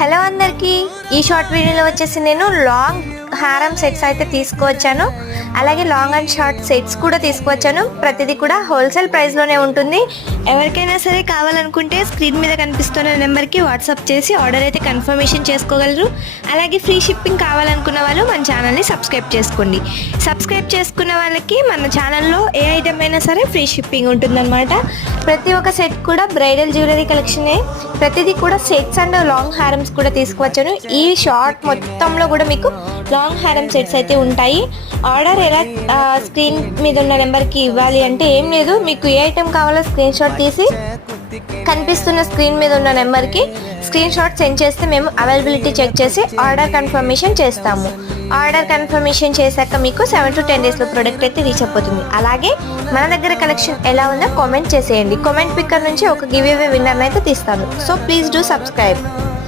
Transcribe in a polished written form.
Hello అందరికీ, ఈ short వీడియోలో వచ్చేసి నేను లాంగ్ హారం సెట్స్ అయితే తీసుకువచ్చాను. అలాగే లాంగ్ అండ్ షార్ట్ సెట్స్ కూడా తీసుకువచ్చాను. ప్రతిదీ కూడా హోల్సేల్ ప్రైస్లోనే ఉంటుంది. ఎవరికైనా సరే కావాలనుకుంటే స్క్రీన్ మీద కనిపిస్తున్న నెంబర్కి వాట్సాప్ చేసి ఆర్డర్ అయితే కన్ఫర్మేషన్ చేసుకోగలరు. అలాగే ఫ్రీ షిప్పింగ్ కావాలనుకున్న వాళ్ళు మన ఛానల్ని సబ్స్క్రైబ్ చేసుకోండి. సబ్స్క్రైబ్ చేసుకున్న వాళ్ళకి మన ఛానల్లో ఏ ఐటమ్ అయినా సరే ఫ్రీ షిప్పింగ్ ఉంటుందన్నమాట. ప్రతి ఒక్క సెట్ కూడా బ్రైడల్ జ్యువెలరీ కలెక్షనే. ప్రతిదీ కూడా సెట్స్ అండ్ లాంగ్ హారమ్స్ కూడా తీసుకువచ్చాను. ఈ షార్ట్ మొత్తంలో కూడా మీకు లాంగ్ హారం సెట్స్ అయితే ఉంటాయి. ఆర్డర్ ఎలా స్క్రీన్ మీద ఉన్న నెంబర్కి ఇవ్వాలి అంటే ఏం లేదు, మీకు ఏ ఐటెం కావాలో స్క్రీన్ షాట్ తీసి కనిపిస్తున్న స్క్రీన్ మీద ఉన్న నెంబర్కి స్క్రీన్ షాట్ సెండ్ చేస్తే మేము అవైలబిలిటీ చెక్ చేసి ఆర్డర్ కన్ఫర్మేషన్ చేస్తాము. ఆర్డర్ కన్ఫర్మేషన్ చేశాక మీకు 7 to 10 డేస్లో ప్రోడక్ట్ అయితే రీచ్ అయిపోతుంది. అలాగే మన దగ్గర కలెక్షన్ ఎలా ఉందో కామెంట్ చేసేయండి. కామెంట్ పిక్కర్ నుంచి ఒక గివ్ అవే విన్నర్ అయితే తీస్తాను. So please do subscribe.